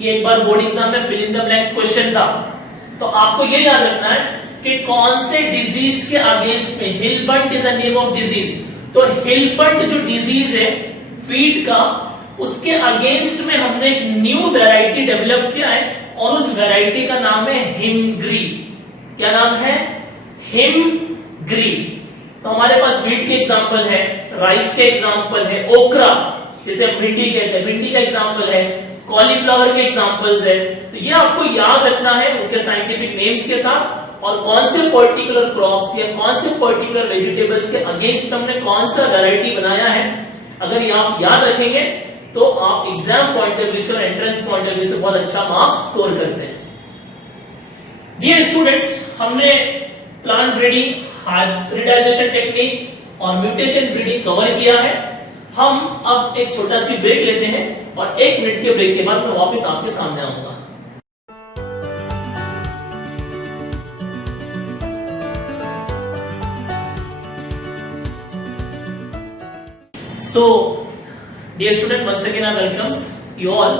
ये एक बार बोर्ड एग्जाम में fill in the blanks question था। तो आपको ये याद रखना है कि कौन से डिजीज के अगेंस्ट में, Hilbert is a name of disease, तो हिलबर्ट जो डिजीज है वीट का, उसके अगेंस्ट में हमने एक न्यू वैरायटी डेवलप किया है और उस वैरायटी का नाम है हिमग्री। क्या नाम है? हिमग्री। तो हमारे पास वीट के एग्जांपल है, राइस के एग्जांपल है, ओकरा जिसे हम भिंडी कहते हैं, भिंडी का एग्जांपल है, कॉलीफ्लावर के एग्जांपल्स है। तो ये आपको याद रखना है उनके साइंटिफिक नेम्स के साथ, और कौन से पर्टिकुलर क्रॉप्स या कौन से पर्टिकुलर वेजिटेबल्स के अगेंस्ट हमने कौन सा वैरायटी बनाया है। अगर ये आप याद रखेंगे तो आप एग्जाम पॉइंट ऑफ व्यू से और एंट्रेंस पॉइंट ऑफ व्यू से बहुत अच्छा मार्क्स स्कोर करते हैं। डियर स्टूडेंट्स, हमने प्लांट ब्रीडिंग, हाइब्रिडाइजेशन टेक्निक और म्यूटेशन ब्रीडिंग कवर किया है। हम अब एक छोटा सी ब्रेक लेते हैं और 1 मिनट के ब्रेक के बाद मैं वापस आपके सामने आऊंगा। So, dear student, once again I welcomes you all.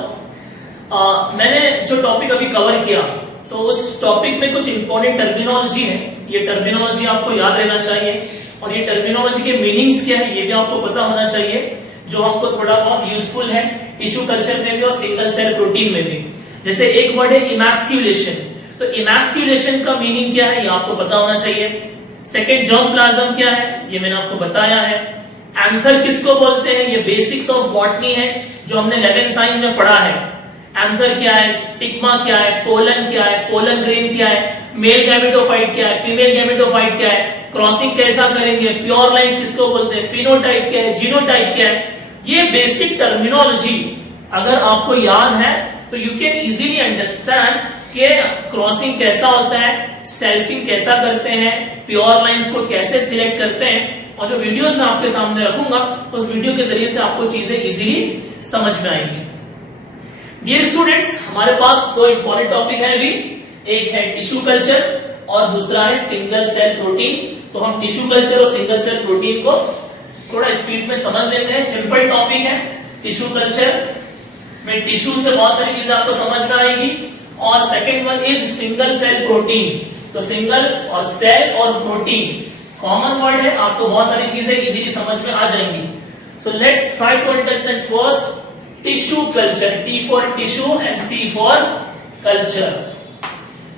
मैंने जो टॉपिक अभी कवर किया, तो उस टॉपिक में कुछ इंपॉर्टेंट टर्मिनोलॉजी है। ये टर्मिनोलॉजी आपको याद रहना चाहिए और ये टर्मिनोलॉजी के मीनिंग्स क्या है ये भी आपको पता होना चाहिए, जो आपको थोड़ा बहुत यूजफुल है टिश्यू कल्चर में भी और सिंगल सेल प्रोटीन में भी। जैसे एक वर्ड है इमैस्क्यूलेशन, तो इमैस्क्यूलेशन का मीनिंग क्या है ये आपको पता होना चाहिए। सेकेंड, जर्म प्लाज्म क्या है ये मैंने आपको बताया है। एंथर किसको बोलते हैं? ये बेसिक्स ऑफ बॉटनी है जो हमने 11th साइंस में पढ़ा है। एंथर क्या है, स्टिग्मा क्या है, पोलन क्या है, पोलन ग्रेन क्या है, मेल गैमेटोफाइट क्या है, फीमेल गैमेटोफाइट क्या है, क्रॉसिंग कैसा करेंगे, प्योर लाइन्स किसको बोलते हैं, फिनोटाइप क्या है, जीनोटाइप क्या है। ये बेसिक टर्मिनोलॉजी अगर आपको याद है तो यू कैन इजीली अंडरस्टैंड कि क्रॉसिंग कैसा होता है, सेल्फिंग कैसा करते हैं, प्योर लाइन्स को कैसे सिलेक्ट करते हैं। और जो वीडियोस मैं आपके सामने रखूंगा तो उस वीडियो के जरिए से आपको चीजें इजीली समझ में आएंगी। डियर स्टूडेंट्स, हमारे पास 2 इंपॉर्टेंट टॉपिक है अभी, एक है टिश्यू कल्चर और दूसरा है सिंगल सेल प्रोटीन। तो हम टिश्यू कल्चर और सिंगल सेल प्रोटीन को थोड़ा स्पीड में समझ लेते हैं। सिंपल टॉपिक है, टिश्यू कल्चर में टिश्यू से बहुत सारी चीजें आपको समझ में आएगी। और second one is single cell protein. तो सिंगल और सेल और प्रोटीन कॉमन वर्ड है, आपको बहुत सारी चीजें इजीली समझ में आ जाएंगी। So let's try to understand first tissue culture, T for tissue and C for culture.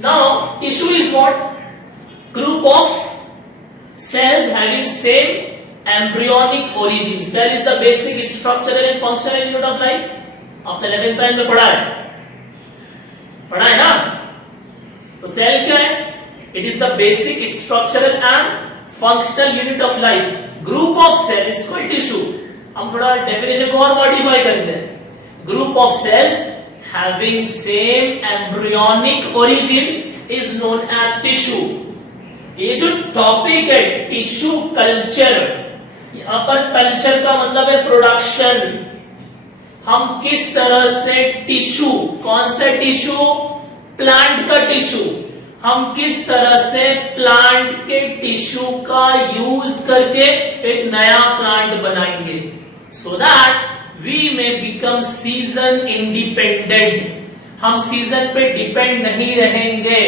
Now tissue is what? Group of cells having same embryonic origin. Cell is the basic structural and functional unit of life. आपने 11th science में पढ़ा है ना? तो cell क्या है? It is the basic structural and functional unit of life. Group of cell is called tissue. हम थोड़ा डेफिनेशन को और मॉडिफाई करते हैं। Group of cells having same embryonic origin is known as tissue. ये जो टॉपिक है टिश्यू कल्चर, यहां पर कल्चर का मतलब है प्रोडक्शन। हम किस तरह से टिश्यू, कौन सा टिश्यू? प्लांट का टिश्यू। हम किस तरह से प्लांट के टिश्यू का यूज करके एक नया प्लांट बनाएंगे, so that we may become season independent. हम सीजन पे डिपेंड नहीं रहेंगे।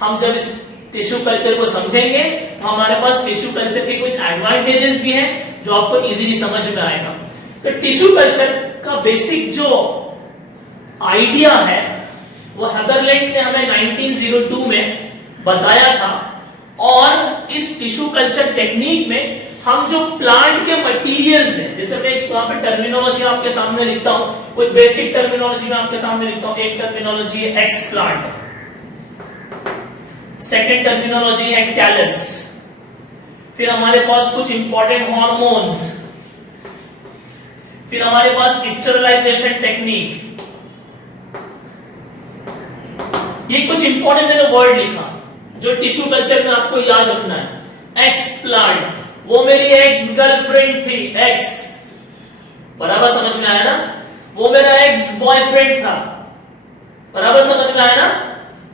हम जब इस टिश्यू कल्चर को समझेंगे तो हमारे पास टिश्यू कल्चर के कुछ एडवांटेजेस भी हैं जो आपको इजीली समझ में आएगा। तो टिश्यू कल्चर का बेसिक जो आइडिया है वो हदरलैंड ने हमें 1902 में बताया था। और इस टिश्यू कल्चर टेक्निक में हम जो प्लांट के मटेरियल्स हैं, जैसे मैं यहाँ पे टर्मिनोलॉजी आपके सामने लिखता हूं, कुछ बेसिक टर्मिनोलॉजी में आपके सामने लिखता हूं। एक टर्मिनोलॉजी है एक्स प्लांट, सेकेंड टर्मिनोलॉजी है कैलस, फिर हमारे पास कुछ इंपॉर्टेंट हार्मोन्स, फिर हमारे पास स्टेरिलाइजेशन टेक्निक। ये कुछ इंपॉर्टेंट मैंने वर्ड लिखा जो टिश्यू कल्चर में आपको याद रखना है। एक्स प्लांट, वो मेरी एक्स गर्लफ्रेंड थी, एक्स, बराबर समझ में आया ना? वो मेरा एक्स बॉयफ्रेंड था, बराबर समझ में आया ना?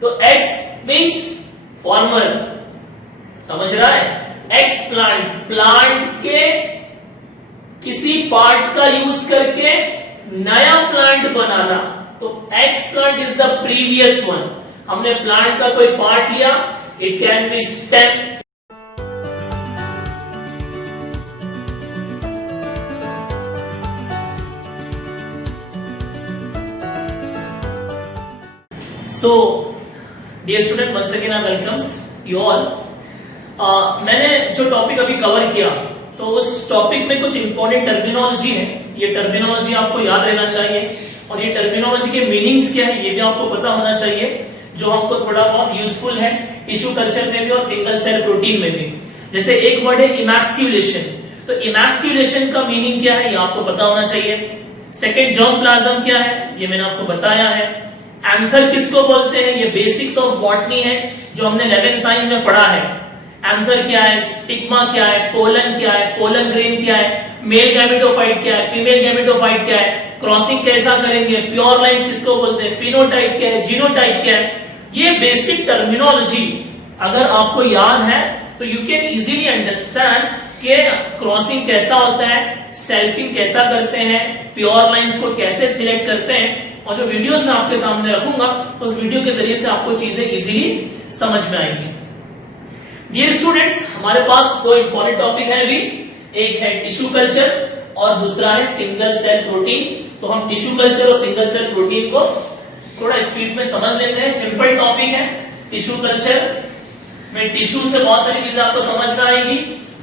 तो एक्स मीन्स फॉर्मर, समझ रहा है? एक्स प्लांट, प्लांट के किसी पार्ट का यूज करके नया प्लांट बनाना। तो explant is the previous one. हमने प्लांट का कोई पार्ट लिया, it can be stem, so dear student, once again I welcomes you all. मैंने जो टॉपिक अभी कवर किया तो उस टॉपिक में कुछ इंपॉर्टेंट टर्मिनोलॉजी है। ये टर्मिनोलॉजी आपको याद रहना चाहिए और ये टर्मिनोलॉजी के मीनिंग्स क्या है ये भी आपको पता होना चाहिए, जो आपको थोड़ा बहुत यूजफुल है टिश्यू कल्चर में भी और सिंगल सेल प्रोटीन में भी। जैसे एक वर्ड है इमैस्क्यूलेशन, तो इमैस्क्यूलेशन का मीनिंग क्या है ये आपको पता होना चाहिए। सेकेंड, जर्म प्लाज्म क्या है ये मैंने आपको बताया है। एंथर किसको बोलते हैं? ये बेसिक्स ऑफ बॉटनी है जो हमने 11th साइंस में पढ़ा है। एंथर क्या है, स्टिग्मा क्या है, पोलन क्या है, पोलन ग्रेन क्या है, मेल गैमेटोफाइट क्या है, फीमेल गैमेटोफाइट क्या है, क्रॉसिंग कैसा करेंगे, प्योर लाइन्स किसको बोलते हैं, फिनोटाइप क्या है, जीनोटाइप क्या है। ये बेसिक टर्मिनोलॉजी अगर आपको याद है तो यू कैन इजीली अंडरस्टैंड कि क्रॉसिंग कैसा होता है, सेल्फिंग कैसा करते हैं, प्योर लाइन्स को कैसे सिलेक्ट करते हैं। और जो वीडियोस मैं आपके सामने रखूंगा तो उस वीडियो के जरिए से आपको चीजें इजीली समझ में आएंगी। डियर स्टूडेंट्स, हमारे पास दो इंपॉर्टेंट टॉपिक है अभी, एक है टिश्यू कल्चर और दूसरा है सिंगल सेल प्रोटीन। तो हम टिश्यू कल्चर और सिंगल सेल प्रोटीन को थोड़ा स्पीड में समझ लेते हैं। सिंपल टॉपिक है टिश्यू कल्चर में टिश्यू से बहुत सारी चीजें आपको समझ में आएगी।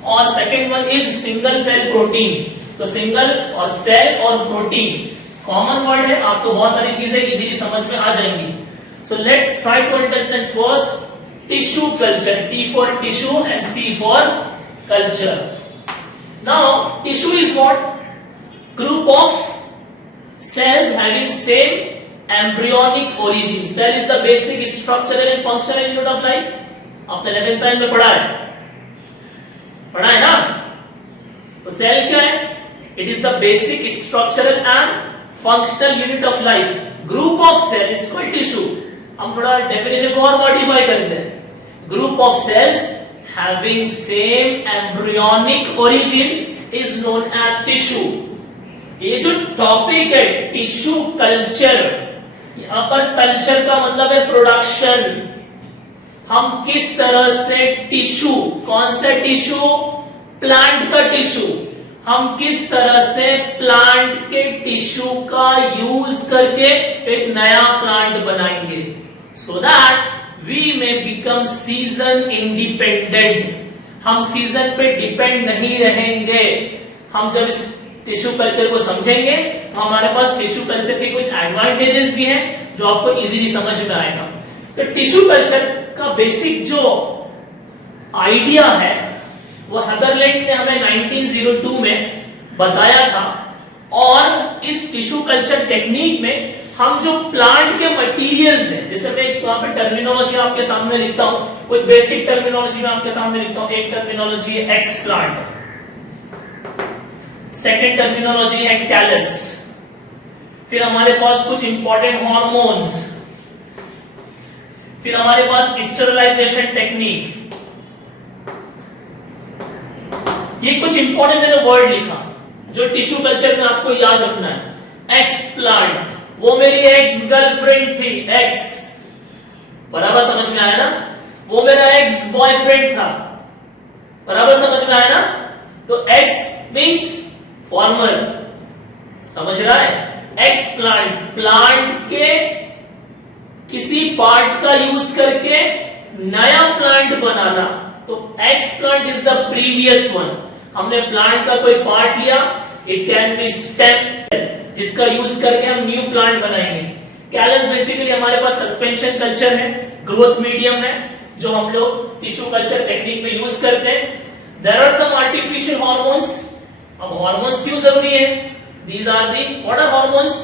और second one is single cell protein. तो सिंगल और सेल और प्रोटीन कॉमन वर्ड है, आपको बहुत सारी चीजें इजीली समझ में आ जाएंगी। So let's try to understand first tissue culture, T for tissue and C for culture. Now tissue is what? Group of cells having same embryonic origin. Cell is the basic structural and functional unit of life. आपने 11th science में पढ़ा है ना? तो cell क्या है? It is the basic structural and functional unit of life. Group of cell is called tissue. हम थोड़ा डेफिनेशन को और मॉडिफाई करते हैं। Group of cells having same embryonic origin is known as tissue. ये जो टॉपिक है टिश्यू कल्चर, यहां पर कल्चर का मतलब है प्रोडक्शन। हम किस तरह से टिश्यू, कौन सा टिश्यू, प्लांट का टिश्यू, हम किस तरह से प्लांट के टिश्यू का यूज करके एक नया प्लांट बनाएंगे, so that we may become season independent. हम सीजन पे डिपेंड नहीं रहेंगे। हम जब इस टिश्यू कल्चर को समझेंगे तो हमारे पास टिश्यू कल्चर के कुछ एडवांटेजेस भी हैं जो आपको इजीली समझ में आएगा। तो टिश्यू कल्चर का बेसिक जो आइडिया है वो हदरलैंड ने हमें 1902 में बताया था। और इस टिश्यू कल्चर टेक्निक में हम जो प्लांट के मटेरियल्स हैं, जैसे मैं यहाँ पे टर्मिनोलॉजी आपके सामने लिखता हूं, कुछ बेसिक टर्मिनोलॉजी में आपके सामने लिखता हूं। एक टर्मिनोलॉजी है एक्स प्लांट, सेकेंड टर्मिनोलॉजी है कैलस, फिर हमारे पास कुछ इंपॉर्टेंट हार्मोन्स, फिर हमारे पास स्टेरिलाइजेशन टेक्निक। ये कुछ इंपॉर्टेंट मैंने वर्ड लिखा जो टिश्यू कल्चर में आपको याद रखना है। एक्स प्लांट, वो मेरी एक्स गर्लफ्रेंड थी, एक्स, बराबर समझ में आया ना। वो मेरा एक्स बॉयफ्रेंड था, बराबर समझ में आया ना। तो एक्स मीन्स फॉर्मर, समझ रहा है। एक्स प्लांट, प्लांट के किसी पार्ट का यूज करके नया प्लांट बनाना। तो explant is the previous one. हमने प्लांट का कोई पार्ट लिया, इट कैन बी स्टेम, जिसका यूज करके हम न्यू प्लांट बनाएंगे। कैलस बेसिकली हमारे पास सस्पेंशन कल्चर है, ग्रोथ मीडियम है, जो हम लोग टिश्यू कल्चर टेक्निक में यूज करते हैं। There are some artificial hormones. अब हार्मोन्स क्यों जरूरी है? These are the what are hormones,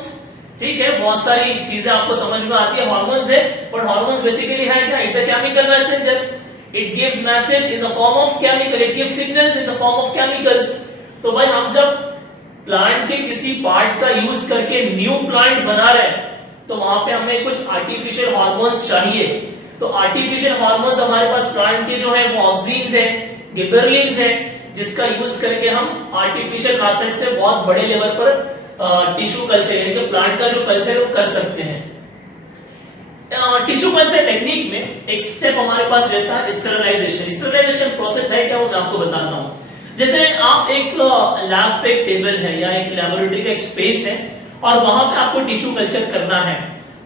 ठीक है, बहुत सारी चीजें आपको समझ में आती है हार्मोन्स है, बट हार्मोन्स बेसिकली है क्या? It's a chemical messenger. It gives message in the form of chemical, it gives signals in the form of chemicals. तो भाई हम जब प्लांट के किसी पार्ट का यूज करके न्यू प्लांट बना रहे हैं तो वहां पे हमें कुछ आर्टिफिशियल हार्मोन्स चाहिए। तो आर्टिफिशियल हार्मोन्स हमारे पास प्लांट के जो है वो ऑक्सीन्स है, गिबरलिन्स है, जिसका यूज करके हम आर्टिफिशियल मेथड से बहुत बड़े लेवल पर टिश्यू कल्चर यानी कि प्लांट का जो कल्चर है वो कर सकते हैं। टिश्यू कल्चर टेक्निक में एक स्टेप हमारे पास रहता है स्टेरिलाइजेशन। स्टेरिलाइजेशन प्रोसेस है क्या, वो मैं आपको बताता हूं। जैसे आप एक लैब पे एक टेबल है या एक लेबोरेटरी का एक स्पेस है और वहां पे आपको टिश्यू कल्चर करना है,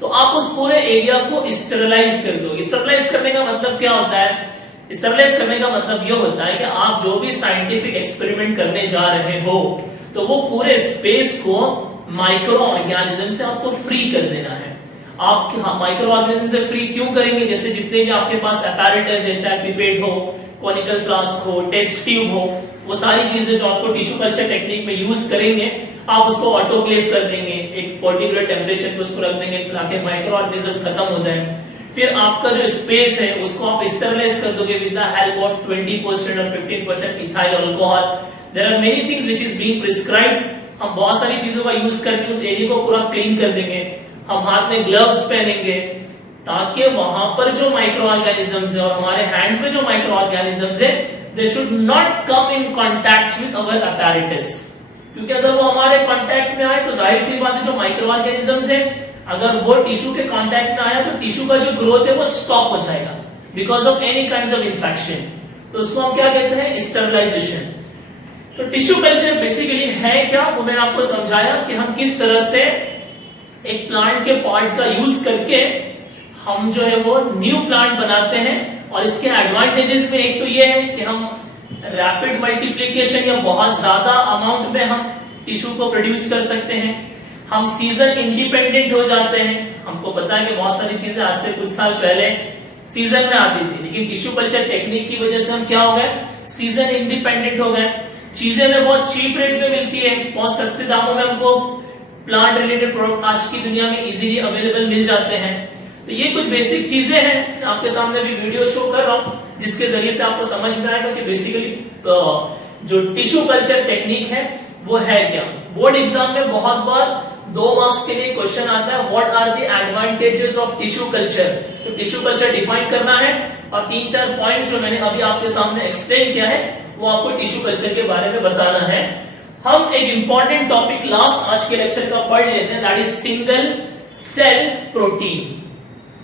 तो आप उस पूरे एरिया को स्टेरिलाइज कर दो। स्टेरिलाइज करने का मतलब क्या होता है? स्टेरिलाइज करने का मतलब ये होता है कि आप जो भी साइंटिफिक एक्सपेरिमेंट करने जा रहे हो तो वो पूरे स्पेस को माइक्रो ऑर्गेनिज्म से आपको फ्री कर देना है। आप माइक्रो ऑर्गेनिज्म से फ्री क्यों करेंगे? जैसे जितने भी आपके पास अपैरेटस है, चाहे पिपेट हो, कॉनिकल फ्लास्क हो, टेस्ट ट्यूब हो, वो सारी चीजें जो आपको टिश्यू कल्चर टेक्निक में यूज करेंगे, आप उसको ऑटोक्लेव कर देंगे, एक पर्टिकुलर टेम्परेचर पे उसको रख देंगे ताकि माइक्रो ऑर्गेनिजम्स खत्म हो जाए। फिर आपका जो स्पेस है उसको आप स्टेरिलाइज कर दोगे विद द हेल्प ऑफ 20% और 15% ethyl alcohol. There are many things which is being prescribed. हम बहुत सारी चीजों का यूज करके उस एरिया को पूरा क्लीन कर देंगे। हम हाथ में ग्लव्स पहनेंगे ताकि वहां पर जो माइक्रो ऑर्गेनिजम्स है और हमारे हैंड्स में जो माइक्रो ऑर्गेनिजम्स है, they should not come in contact with our apparatus. क्योंकि अगर वो हमारे कॉन्टैक्ट में आए तो जाहिर सी बात है जो माइक्रो ऑर्गेनिजम्स है, अगर वो टिश्यू के कांटेक्ट में आया तो टिश्यू का जो ग्रोथ है वो स्टॉप हो जाएगा because of any kind of infection. तो उसको हम क्या कहते हैं? स्टेरिलाइजेशन। तो टिश्यू कल्चर बेसिकली है क्या, वो मैंने आपको समझाया कि हम किस तरह से एक प्लांट के पार्ट का यूज करके हम जो है वो न्यू प्लांट बनाते हैं। और इसके एडवांटेजेस में एक तो ये है कि हम रैपिड मल्टीप्लिकेशन या बहुत ज्यादा अमाउंट में हम टिश्यू को प्रोड्यूस कर सकते हैं। हम सीजन इंडिपेंडेंट हो जाते हैं। हमको पता है कि बहुत सारी चीजें आज से कुछ साल पहले सीजन में आती थी, लेकिन टिश्यू कल्चर टेक्निक की वजह से हम क्या हो गए? सीजन इंडिपेंडेंट हो गए। चीजें हमें बहुत चीप रेट में मिलती है, बहुत सस्ते दामों में हमको प्लांट रिलेटेड प्रोडक्ट आज की दुनिया में इजीली अवेलेबल मिल जाते हैं। तो ये कुछ बेसिक चीजें हैं, आपके सामने भी वीडियो शो कर रहा हूं जिसके जरिए से आपको समझ में आएगा कि बेसिकली जो टिश्यू कल्चर टेक्निक है वो है क्या। बोर्ड एग्जाम में बहुत बार 2 मार्क्स के लिए क्वेश्चन आता है, what are the advantages of tissue culture. तो टिश्यू कल्चर डिफाइन करना है और 3-4 पॉइंट्स जो मैंने अभी आपके सामने एक्सप्लेन किया है वो आपको टिश्यू कल्चर के बारे में बताना है। हम एक इंपॉर्टेंट टॉपिक लास्ट आज के लेक्चर का पढ़ लेते हैं, that is single cell protein.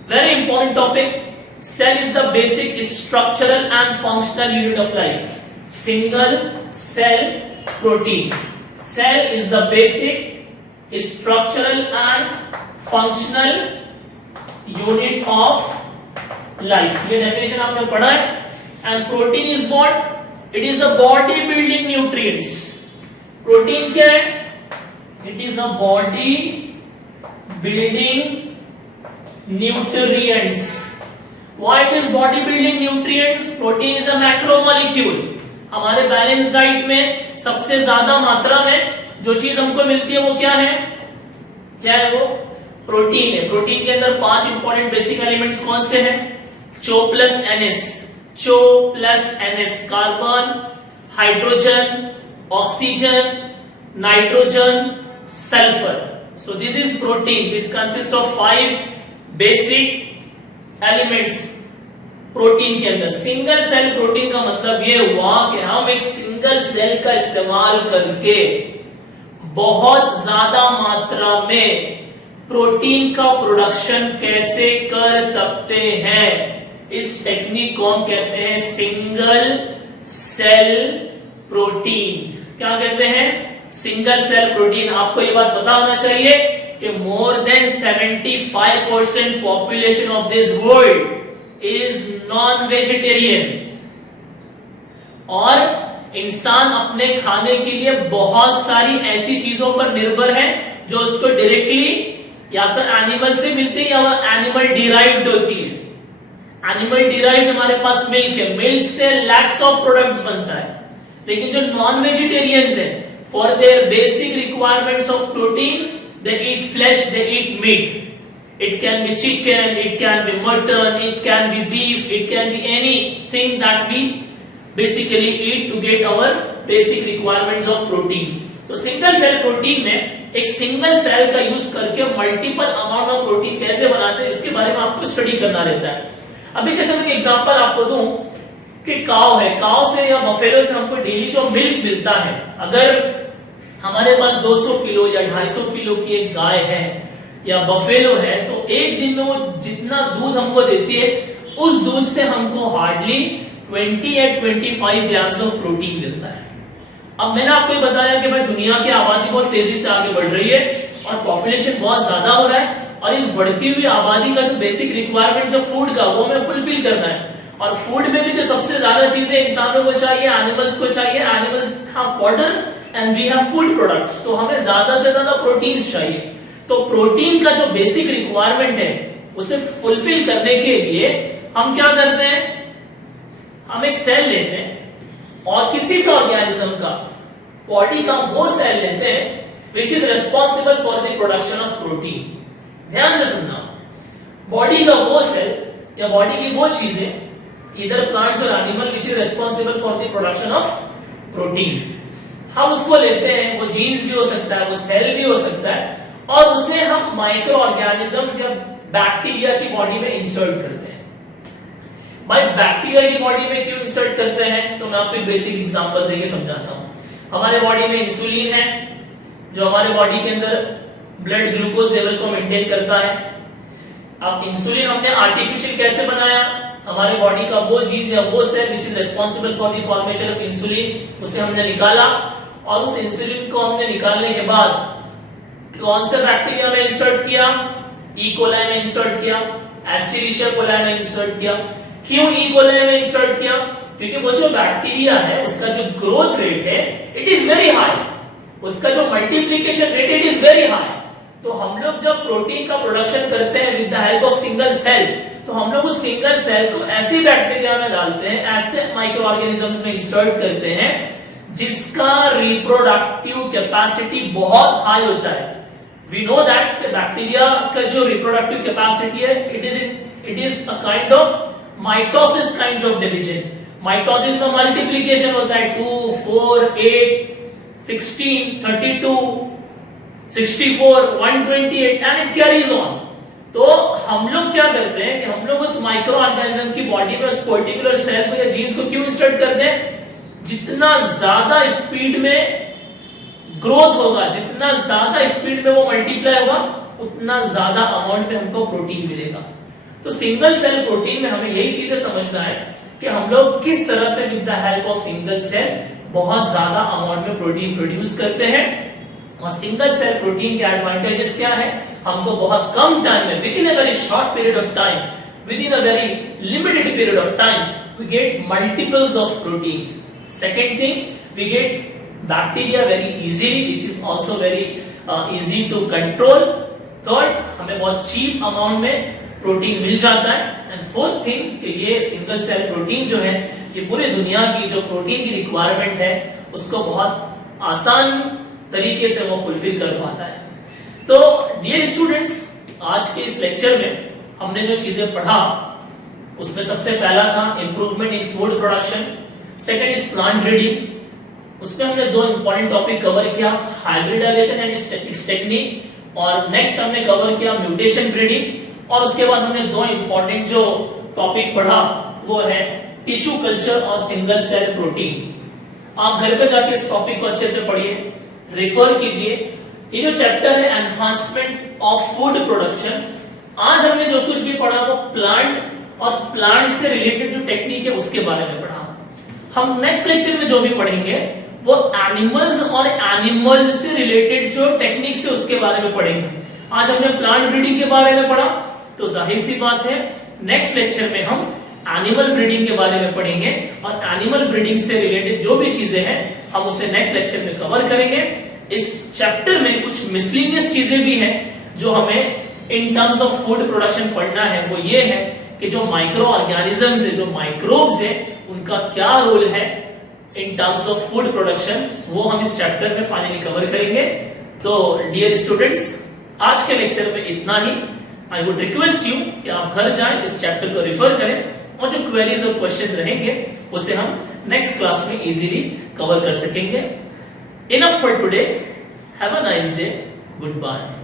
Very important topic. Cell is the basic structural and functional unit of life. Single cell protein. Cell is the basic structural and functional unit of life. ये definition आपने पढ़ा है. And protein is what? It is the body building nutrients. Protein क्या है? It is the body building nutrients. Why it is body building nutrients? Protein is a macromolecule. हमारे balance diet में सबसे ज्यादा मात्रा में जो चीज हमको मिलती है वो क्या है? क्या है वो? प्रोटीन है. प्रोटीन के अंदर 5 इंपॉर्टेंट बेसिक एलिमेंट्स कौन से हैं? CHO plus NS. CHO plus NS, carbon, hydrogen, oxygen, nitrogen, sulphur. So this is protein. This consist of 5 basic elements protein के अंदर. सिंगल सेल प्रोटीन का मतलब ये हुआ कि हम एक सिंगल सेल का इस्तेमाल करके बहुत ज्यादा मात्रा में प्रोटीन का प्रोडक्शन कैसे कर सकते हैं. इस टेक्निक को हम कहते हैं सिंगल सेल प्रोटीन. क्या कहते हैं? Single cell protein. आपको ये बात पता होना चाहिए कि more than 75% population of this world is non vegetarian. और इंसान अपने खाने के लिए बहुत सारी ऐसी चीजों पर निर्भर है जो उसको डायरेक्टली या तो एनिमल से मिलती है या वह एनिमल डिराइव्ड होती है. एनिमल डिराइव्ड हमारे पास मिल्क है. मिल्क से लैक्स ऑफ प्रोडक्ट्स बनता है. लेकिन जो नॉन वेजिटेरियंस है, for their basic requirements of protein they eat flash, they eat meat. It can be chicken, it can be mutton, it can be beef, it can be anything that we basically eat to get our basic requirements of protein. तो single cell protein में एक single cell का use करके multiple amount of protein कैसे बनाते हैं इसके बारे में आपको स्टडी करना रहता है. अभी जैसे मैं एग्जांपल आपको दूं कि काव है. काव से या बफेलो से हमको डेली जो मिल्क मिलता है, अगर हमारे पास 200 किलो या 250 किलो की एक गाय है या बफेलो है, तो एक दिन में वो जितना दूध हमको देती है उस दूध से हमको हार्डली 20 या 25 ग्राम्स ऑफ प्रोटीन मिलता है. अब मैंने आपको बताया कि भाई दुनिया की आबादी बहुत तेजी से आगे बढ़ रही है और पॉपुलेशन बहुत ज्यादा हो रहा है, और इस बढ़ती हुई आबादी का जो बेसिक रिक्वायरमेंट्स ऑफ फूड का वो हमें फुलफिल करना है. और फूड में भी तो सबसे ज्यादा चीजें इंसानों को चाहिए, एनिमल्स को चाहिए. Animals have fodder and we have food products. तो हमें ज्यादा से ज्यादा प्रोटीन्स चाहिए. तो प्रोटीन का जो बेसिक रिक्वायरमेंट है उसे फुलफिल करने के लिए हम क्या करते हैं? हम एक सेल लेते हैं और किसी भी ऑर्गेनिज्म का बॉडी का वो सेल लेते हैं विच is responsible for the production of protein. ध्यान से सुनना. बॉडी का वो सेल या बॉडी की वो चीजें, इधर प्लांट्स और animal, which is responsible for the production of protein. हम उसको लेते हैं. वो जीन्स भी हो सकता है, वो सेल भी हो सकता है, और उसे हम माइक्रो ऑर्गेनिजम्स या बैक्टीरिया की बॉडी में इंसर्ट करते हैं. भाई बैक्टीरिया की बॉडी में क्यों इंसर्ट करते हैं? तो मैं आपको एक बेसिक एग्जांपल देके समझाता हूं. हमारे बॉडी में इंसुलिन है जो हमारे बॉडी के अंदर ब्लड ग्लूकोज लेवल को मेंटेन करता है. अब इंसुलिन हमने आर्टिफिशियल कैसे बनाया? हमारे बॉडी का वो जीन या वो cell which is responsible for the formation of insulin, उसे हमने निकाला. और उस इंसुलिन को हमने निकालने के बाद कौन से बैक्टीरिया में इंसर्ट किया? ई कोलाई में इंसर्ट किया, एस्चेरिशिया कोलाई में इंसर्ट किया. क्यों ई कोलाई में इंसर्ट किया? क्योंकि वो जो बैक्टीरिया है उसका जो ग्रोथ रेट है इट इज वेरी हाई. उसका जो multiplication rate it is very high. तो हम लोग जब प्रोटीन का प्रोडक्शन करते हैं with the help of single cell, तो हम लोग उस सिंगल सेल को ऐसी बैक्टीरिया में डालते हैं, ऐसे माइक्रो ऑर्गेनिजम्स में इंसर्ट करते हैं जिसका रिप्रोडक्टिव कैपेसिटी बहुत हाई होता है. We know that बैक्टीरिया का जो रिप्रोडक्टिव कैपेसिटी है it is a kind of mitosis kind of division. Mitosis में मल्टीप्लीकेशन होता है 2, 4, 8, 16, 32, 64, 128 एंड इट कैरीज ऑन. तो हम लोग क्या करते हैं कि हम लोग उस माइक्रो ऑर्गेनिज्म की बॉडी में उस पर्टिकुलर सेल को या जीन्स को क्यों इंसर्ट करते हैं? जितना ज्यादा स्पीड में ग्रोथ होगा, जितना ज्यादा स्पीड में वो मल्टीप्लाई होगा उतना ज्यादा अमाउंट में हमको प्रोटीन मिलेगा। तो सिंगल सेल प्रोटीन में हमें यही चीजें समझना है कि हम लोग किस तरह से with the help of single cell बहुत ज्यादा अमाउंट में प्रोटीन प्रोड्यूस करते हैं। और सिंगल सेल प्रोटीन के एडवांटेजेस क्या है, हमको बहुत कम टाइम में, within a very short period of time, within a very limited period of time, we get multiples of protein. Second thing, we get bacteria very easily, which is also very easy to control. Third, हमें बहुत cheap amount में protein मिल जाता है। And fourth thing कि ये single cell protein जो है ये पूरी दुनिया की जो प्रोटीन की रिक्वायरमेंट है उसको बहुत आसान तरीके से वो फुलफिल कर पाता है। तो डियर स्टूडेंट्स, आज के इस लेक्चर में हमने जो चीजें पढ़ा उसमें सबसे पहला था improvement in food production, second is plant breeding, उसमें हमने दो इंपॉर्टेंट टॉपिक कवर किया, हाइब्रिडाइजेशन एंड इट्स टेक्निक, और नेक्स्ट हमने कवर किया म्यूटेशन ब्रीडिंग, और उसके बाद हमने दो इंपॉर्टेंट जो टॉपिक पढ़ा वो है टिश्यू कल्चर और सिंगल सेल प्रोटीन। आप घर पे जाके इस टॉपिक को अच्छे से पढ़िए, रिफर कीजिए। ये जो चैप्टर है एनहांसमेंट ऑफ फूड प्रोडक्शन, आज हमने जो कुछ भी पढ़ा वो प्लांट और प्लांट से रिलेटेड जो टेक्निक है उसके बारे में पढ़ा। हम नेक्स्ट लेक्चर में जो भी पढ़ेंगे वो एनिमल्स और एनिमल्स से रिलेटेड जो टेक्निक्स है उसके बारे में पढ़ेंगे। आज हमने प्लांट ब्रीडिंग के बारे में पढ़ा, तो जाहिर सी बात है नेक्स्ट लेक्चर में हम एनिमल ब्रीडिंग के बारे में पढ़ेंगे, और एनिमल ब्रीडिंग से रिलेटेड जो भी चीजें हैं हम उसे नेक्स्ट लेक्चर में कवर करेंगे। इस चैप्टर में कुछ मिसलिनियस चीजें भी हैं जो हमें इन टर्म्स ऑफ फूड प्रोडक्शन पढ़ना है। वो ये है कि जो माइक्रो ऑर्गेनिजम्स है, जो माइक्रोब्स है, उनका क्या रोल है इन टर्म्स ऑफ फूड प्रोडक्शन, वो हम इस चैप्टर में फाइनली कवर करेंगे। तो डियर स्टूडेंट्स, आज के लेक्चर में इतना ही। आई वुड रिक्वेस्ट यू कि आप घर जाएं, इस चैप्टर को रिफर करें, और जो क्वेरीज और क्वेश्चंस रहेंगे उसे हम नेक्स्ट क्लास में इजीली कवर कर सकेंगे। Enough for today, have a nice day, good bye.